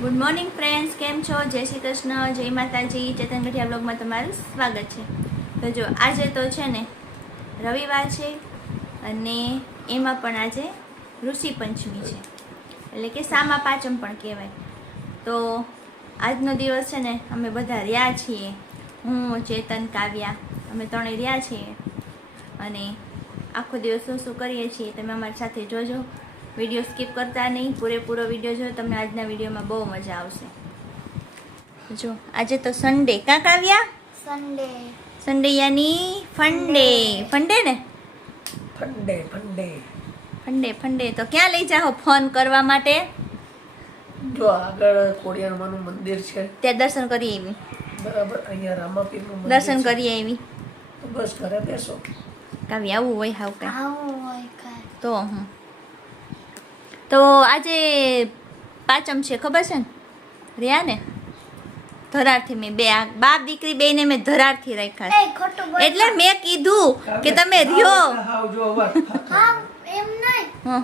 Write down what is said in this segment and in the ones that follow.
Good morning friends, કેમ છો? જય શ્રી કૃષ્ણ, જય માતાજી. ચેતન ગઠિયા બ્લોગમાં તમારું સ્વાગત છે. તો જો આજે તો છે ને રવિવાર છે અને એમાં પણ આજે ઋષિ પંચમી છે, એટલે કે સામા પાંચમ પણ કહેવાય. તો આજનો દિવસ છે ને અમે બધા રહ્યા છીએ, હું, ચેતન, કાવ્યા, અમે ત્રણેય રહ્યા છીએ અને આખો દિવસ શું શું કરીએ છીએ તમે અમારી સાથે જોજો. વિડીયો સ્કીપ કરતા નહીં, પૂરેપૂરો વિડીયો જો, તમને આજના વિડીયોમાં બહુ મજા આવશે. જો આજે તો સન્ડે, કાં કાવ્યા? સન્ડે. સન્ડે યાની ફંડે. ફંડે ને? Funday funday funday funday. તો ક્યાં લઈ જાઓ ફોન કરવા માટે? જો આગળ ખોડિયારમાંનું મંદિર છે, ત્યાં દર્શન કરી આવી. બરાબર. અહીંયા રામાપીરનું મંદિર દર્શન છે. કરી આવી. તો બસ ઘરે બેસો. કાવ્યા આવું હોય હાવ કાંઈ આવું હોય કાંઈ. તો તો આજે પાંચમ છે, ખબર છે ને? રહ્યા ને ધરારથી મેં બે બાપ દીકરી બેને મેં ધરારથી રાખ્યા એ ખોટું બોલ. છે, એટલે મેં કીધું કે તમે રહ્યો. હાવ જો અવાજ થતો. હા, એમ નહીં. હં.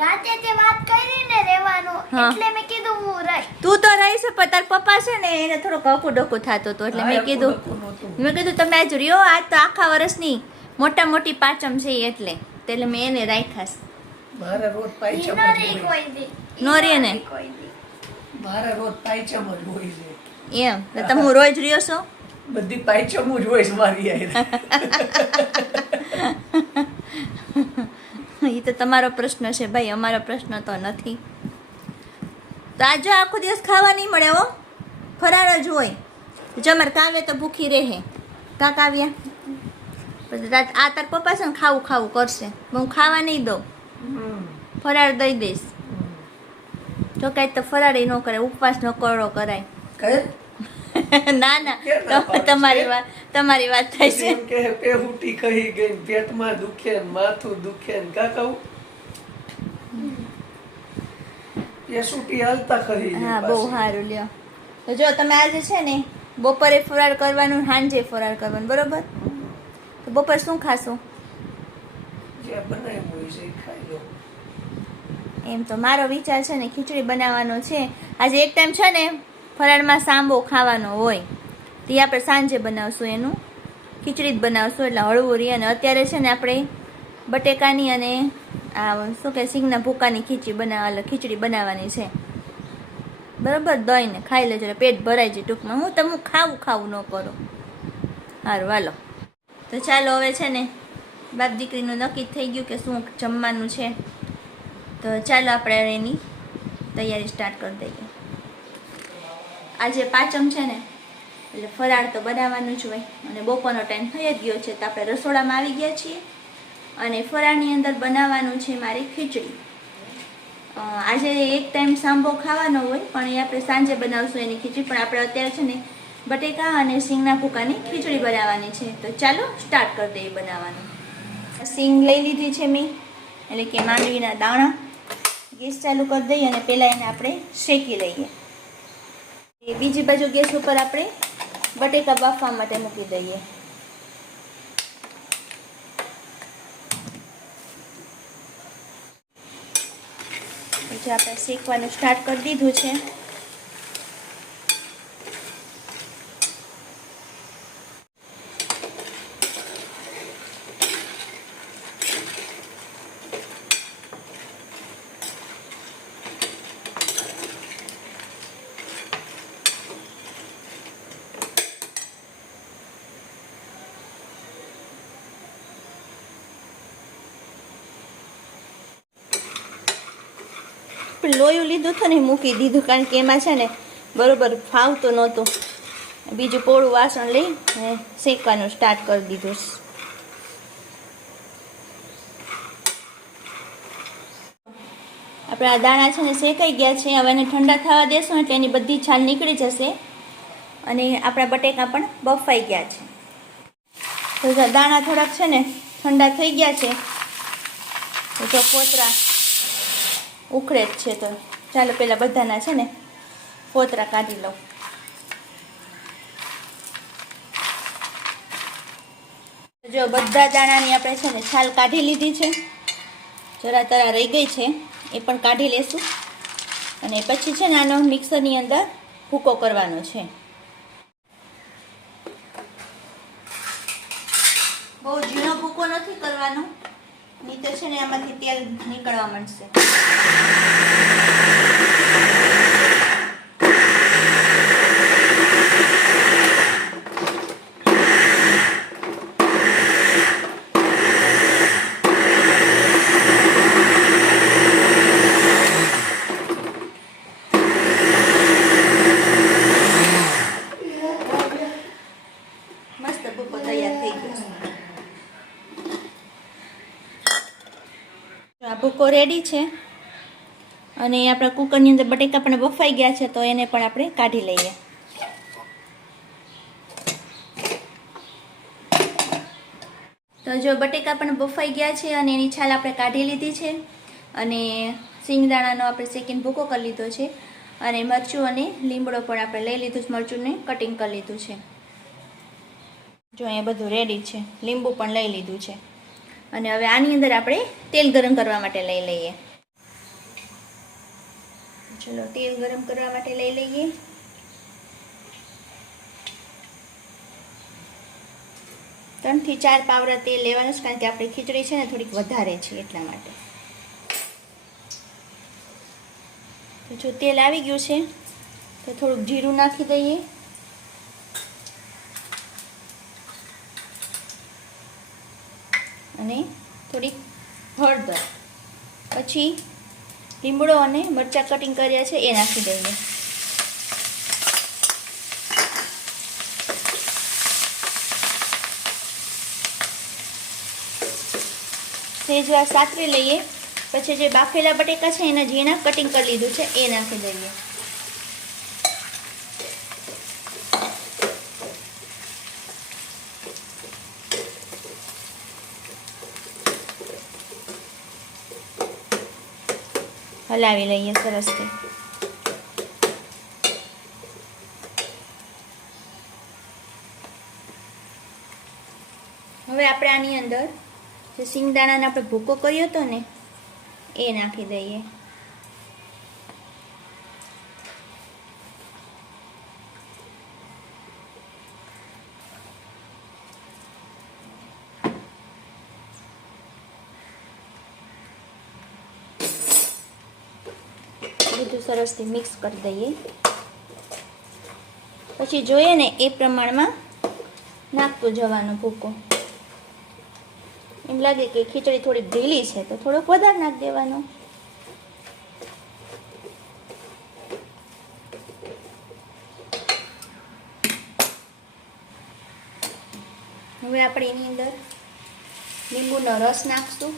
રાતે તે વાત કરી ને રહેવાનું, હા. એટલે મેં કીધું હું રહીશ. તું તો રહીશ, પણ તાર પપ્પા છે ને એને થોડોક અકું ડોકું થતું હતું, એટલે મેં કીધું તમે આજ રહ્યો. આજ તો આખા વર્ષની મોટી પાંચમ છે એટલે મેં એને રાખ્યા છે. મારે રોજ ઈ પાયચમ ન જ રહી હોય. કોઈ દી. નો રહે ને? કોઈ દી. મારે રોજ પાયચમ જ હોય છે. એમ તો તમે હું રોજ રહ્યો છો? બધી પાયચમ જ હોય છે મારી હારે. એ તો તમારો પ્રશ્ન છે ભાઈ, અમારો પ્રશ્ન તો નથી. તો આજે આખો દિવસ ખાવા નહીં મળે હો, ફરાળ જ હોય. જો અમારે કાવ્યા તો ભૂખી રહે. કા કાવ્યા? પછી આ તાર પપ્પા છે ને ખાવું કરશે, હું ખાવા નહીં દઉં, ફરાળ દઈ દઈશ. જો કાંઈ તો ફરાળી ન કરે, ઉપવાસ ન કરો કરાય. કહે ના ના, તમારી વાત થાય છે. એમ કે પેહુટી કહી ગઈ, પેટમાં દુખે ને માથું દુખે ને કા કહું પેસુટી હાલતા કહી ગઈ હા, બહુ પાછી. સારું લ્યો. તો જો તમે આજે છે ને બપોરે ફરાળ કરવાનું, સાંજે ફરાળ કરવાનું, બરોબર? તો બપોર શું ખાશો? જે બનાવ્યું હોય છે એ ખાઈ લો. એમ તો મારો વિચાર છે ને ખીચડી બનાવવાનો છે. આજે એક ટાઈમ છે ને ફરાળમાં સાંબો ખાવાનો હોય, તે આપણે સાંજે બનાવશું, એનું ખીચડી જ બનાવશું, એટલે હળવું રહે. અને અત્યારે છે ને આપણે બટેકાની અને આ શું કહે સિંગના ભૂકાની ખીચડી બનાવવાની છે, બરાબર? દહીં ને ખાઈ લેજો એટલે પેટ ભરાઈ જાય ટૂંકમાં. હું તમે ખાવું ન કરો. સારું હાલો. તો ચાલો હવે છે ને બાપ દીકરીનું નક્કી થઈ ગયું કે શું જમવાનું છે, તો ચાલો આપણે એની તૈયારી સ્ટાર્ટ કરી દઈએ. આજે પાંચમ છે ને એટલે ફરાળ તો બનાવવાનું જ હોય, અને બપોરનો ટાઈમ થઈ જ ગયો છે, તો આપણે રસોડામાં આવી ગયા છીએ અને ફરાળની અંદર બનાવવાનું છે મારી ખીચડી. આજે એક ટાઈમ સાંભો ખાવાનો હોય, પણ એ આપણે સાંજે બનાવશું એની ખીચડી. પણ આપણે અત્યારે છે ને બટેકા અને સિંગના ભૂકાની ખીચડી બનાવવાની છે, તો ચાલો સ્ટાર્ટ કરી દઈએ બનાવવાનું. સિંગ લઈ લીધી છે મેં, એટલે કે માંડવીના દાણા. ગેસ ચાલુ કરી દઈએ અને પહેલાં એને આપણે શેકી લઈએ. બીજી બાજુ ગેસ ઉપર આપણે બટેકા બાફવા માટે મૂકી દઈએ. પછી આપણે શેકવાનું સ્ટાર્ટ કરી દીધું છે. લોયું લીધું હતું ને મૂકી દીધું, કારણ કે એમાં છે ને બરોબર ફાવતું નહોતું. બીજું પોળું વાસણ લઈ અને શેકવાનું સ્ટાર્ટ કરી દીધું. આપણા દાણા છે ને શેકાઈ ગયા છે. હવે એને ઠંડા થવા દેશું એટલે એની બધી છાલ નીકળી જશે અને આપણા બટેકા પણ બફાઈ ગયા છે. તો દાણા થોડાક છે ને ઠંડા થઈ ગયા છે, તો જો કોતરા ઉખડે જ છે. તો ચાલો પહેલાં બધાના છે ને ફોતરા કાઢી લઉં. જો બધા દાણાની આપણે છે ને છાલ કાઢી લીધી છે, જરા તરા રહી ગઈ છે, એ પણ કાઢી લેશું. અને પછી છે ને આનો મિક્સરની અંદર ભૂકો કરવાનો છે. બહુ ઝીણો ભૂકો નથી કરવાનો, નહીં તો છે ને આમાંથી તેલ નીકળવા માંડશે. મસ્ત ભૂકો તૈયાર થઈ ગયો છે. આ ભૂકો રેડી છે અને આપણા કુકરની અંદર બટેકા પણ બફાઈ ગયા છે, તો એને પણ આપણે કાઢી લઈએ. તો જો બટેકા પણ બફાઈ ગયા છે અને એની છાલ આપણે કાઢી લીધી છે અને સિંગદાણાનો આપણે શેકીને ભૂકો કરી લીધો છે અને મરચું અને લીમડો પણ આપણે લઈ લીધું છે, મરચુંને કટિંગ કરી લીધું છે. જો અહીંયા બધું રેડી છે, લીંબુ પણ લઈ લીધું છે અને હવે આની અંદર આપણે તેલ ગરમ કરવા માટે લઈ લઈએ. ચલો તેલ ગરમ કરવા માટે લઈ લઈએ. ત્રણ થી 4 પાવડા તેલ લેવાનું છે, કારણ કે આપણી ખીચડી છે ને થોડીક વધારે છે એટલા માટે. તો જો તેલ આવી ગયું છે તો થોડુંક જીરું નાખી દઈએ અને થોડીક હળદર, પછી લીમડો અને મરચાં કટિંગ કર્યા છે એ નાખી દઈએ. સેજવાર સાતરી લઈએ. પછી જે બાફેલા બટેકા છે એના ઝીણા કટિંગ કરી લીધું છે એ નાખી દઈએ. હલાવી લઈએ સરસથી. હવે આપણે આની અંદર જે સિંગદાણાનો આપણે ભૂકો કર્યો હતો ને એ નાખી દઈએ. બધું સરસથી મિક્સ કરી દઈએ. પછી જોઈએ ને એ પ્રમાણમાં નાખતું જવાનું ભૂકો. એમ લાગે કે ખીચડી થોડી ઢીલી છે તો થોડોક વધારે નાખી દેવાનો. હવે આપણે એની અંદર લીંબુનો રસ નાખશું.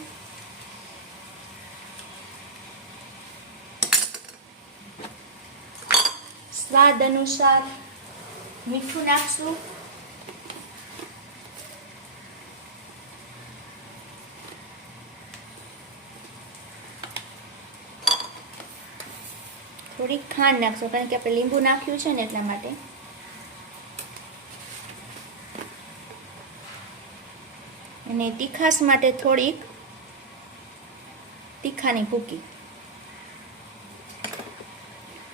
સ્વાદ અનુસાર મીઠું નાખશું. થોડીક ખાંડ નાખશું, કારણ કે આપણે લીંબુ નાખ્યું છે ને એટલા માટે. અને તીખાશ માટે થોડીક તીખાની ભૂકી.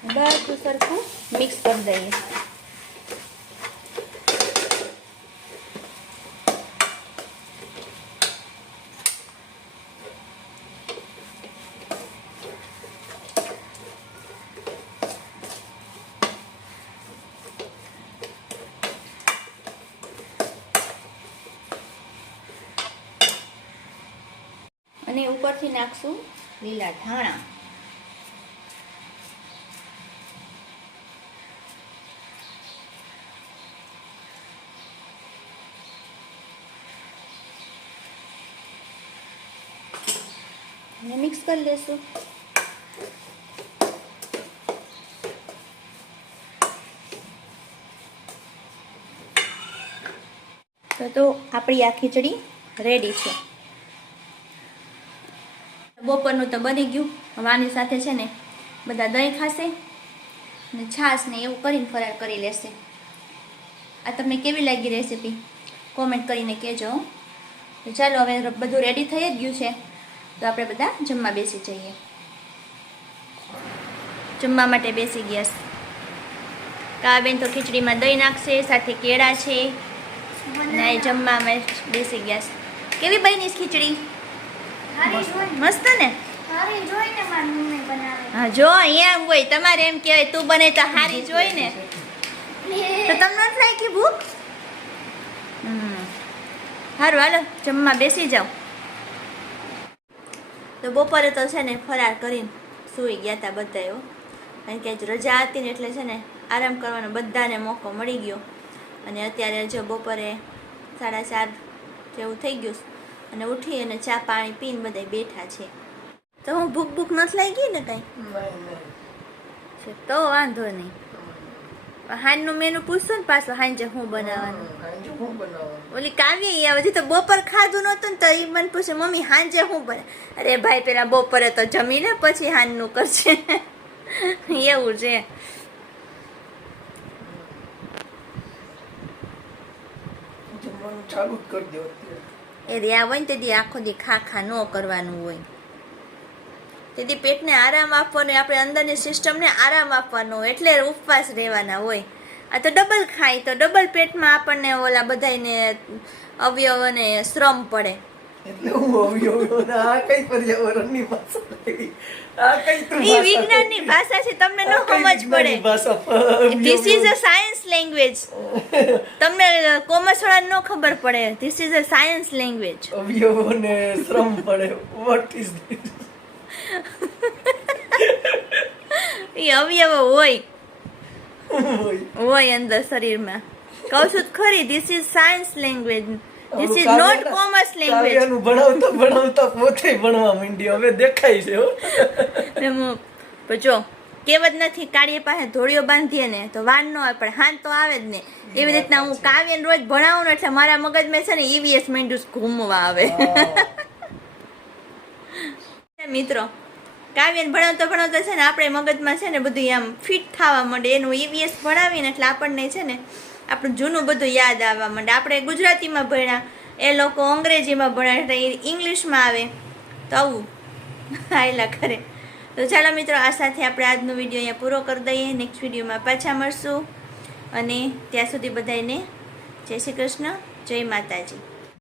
બધું સરખું મિક્સ કરી દઈએ. અને ઉપરથી નાખશું લીલા ધાણા. અને મિક્સ કરી લેશું. તો આપણી આ ખીચડી રેડી છે. બપોરનું તો બની ગયું. હવે આની સાથે છે ને બધા દહીં ખાશે અને છાશ ને એવું કરીને ફરાર કરી લેશે. આ તમને કેવી લાગી રેસીપી કોમેન્ટ કરીને કહેજો. તો ચાલો હવે બધું રેડી થઈ જ ગયું છે, તો આપણે બધા જમવા બેસી જઈએ. જમવા માટે બેસી ગયા છે. કાવ્યાબેન તો ખીચડીમાં દહીં નાખશે, સાથે કેળા છે ને એ જમવામાં બેસી ગયા છે. કેવી બની ખીચડી? હારી જોઈને મસ્ત ને? હારી જોઈને મારી મમ્મી બનાવે. હા જો એમ હોય, તમારે એમ કહેવાય તું બને તો હારી જોઈ ને, તો તમને નથી લાગી ભૂખ? સારું હાલો જમવા બેસી જાઓ. તો બપોરે તો છે ને ફરાર કરીને સૂઈ ગયા હતા બધાએ, કારણ કે આજ રજા હતી ને એટલે છે ને આરામ કરવાનો બધાને મોકો મળી ગયો. અને અત્યારે જો બપોરે 4:30 જેવું થઈ ગયું અને ઉઠી અને ચા પાણી પીને બધા બેઠા છે. તો હું ભૂખ નથી લાગી ને કઈ? તો વાંધો નહીં. હાંજનું મેનુ પૂછશું ને પાછું હાંજે હું બનાવવાનું. ઓલી કાવ્ય હજી તો બપોર ખાધું નહોતું ને તો એ મને પૂછે મમ્મી હાંજે હું બને. અરે ભાઈ પેલા બપોરે તો જમી ને પછી હાંજનું કરશે. એવું છે. ચાલુ જ કરી દો. એ રહ્યા હોય ને તેથી આખો દી ખા ન કરવાનું હોય. તેથી પેટને આરામ આપવાનો, આપણે અંદરની સિસ્ટમને આરામ આપવાનો, એટલે ઉપવાસ રહેવાના હોય. આ તો ડબલ ખાય તો ડબલ પેટમાં આપણને ઓલા બધાને અવયવને શ્રમ પડે. એટલે હું અવયવ આ કઈ પર્યાવરણની ભાષા લાગી? આ કઈ તું એ વિજ્ઞાનની ભાષા છે, તમને ન સમજ પડે. This is a science language. તમને કોમર્સ વાળાને ન ખબર પડે. This is a science language. અવયવોને શ્રમ પડે. What is this? એ અવયવ હોય અંદર શરીરમાં. કહું છું તો ખરી, this is science language. This is not commerce language. કાવ્યાનું ભણાવતા ભણાવતા પોતે ભણવા માંડી, હવે દેખાય છે હો. જો કહેવત નથી કાળીએ પાસે ધોળીઓ બાંધીએ ને તો વાર ન આવે, પણ હાન તો આવે જ ને. એવી રીતના હું કાવ્યને રોજ ભણાવું ને એટલે મારા મગજમાં છે ને ઈવીએસ માંડ્યું ઘૂમવા આવે. મિત્રો કાવ્યને ભણાવતા છે ને આપણે મગજમાં છે ને બધું આમ ફિટ થવા માંડે. એનું ઈવીએસ ભણાવીને એટલે આપણને છે ને આપણું જૂનું બધું યાદ આવવા માંડે. આપણે ગુજરાતીમાં ભણ્યા, એ લોકો અંગ્રેજીમાં ભણ્યા, એટલે ઇંગ્લિશમાં આવે તો આવું હાયલા કરે. તો ચાલો મિત્રો, આ સાથે આપણે આજનો વિડીયો અહીંયા પૂરો કરી દઈએ. નેક્સ્ટ વિડીયોમાં પાછા મળશું અને ત્યાં સુધી બધાને જય શ્રી કૃષ્ણ, જય માતાજી.